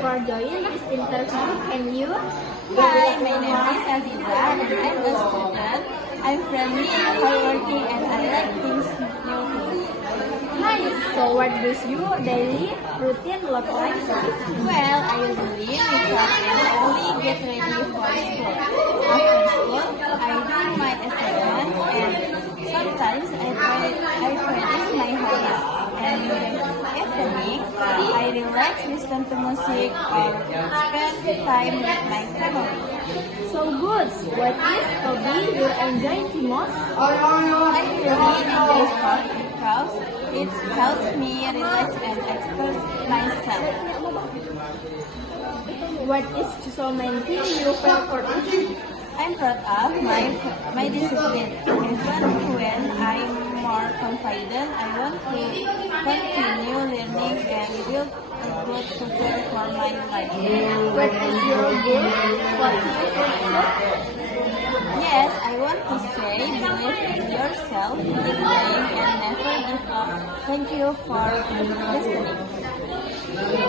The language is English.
for joining this interview. Can you? Hi, my name is Aziza and I'm a student. I'm friendly, hardworking, and I like things new things. Nice. So what does your daily routine look like? Well, I usually wake up and early get ready for school. After school, I do my assignments and sometimes I practice my hobbies. And in the evening, I relax, listen to music, or spend time with my family. So good. What is hobby you enjoy the most? I really enjoy sport because it helps me relax and express myself. What is so main thing you feel for it? I'm proud of my discipline. Even when I'm more confident, I want to continue learning and build a good future for my life. What is your goal for the future? Yes, I want to say believe in yourself, keep going, and never give up. Thank you for listening.